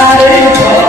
Hallelujah.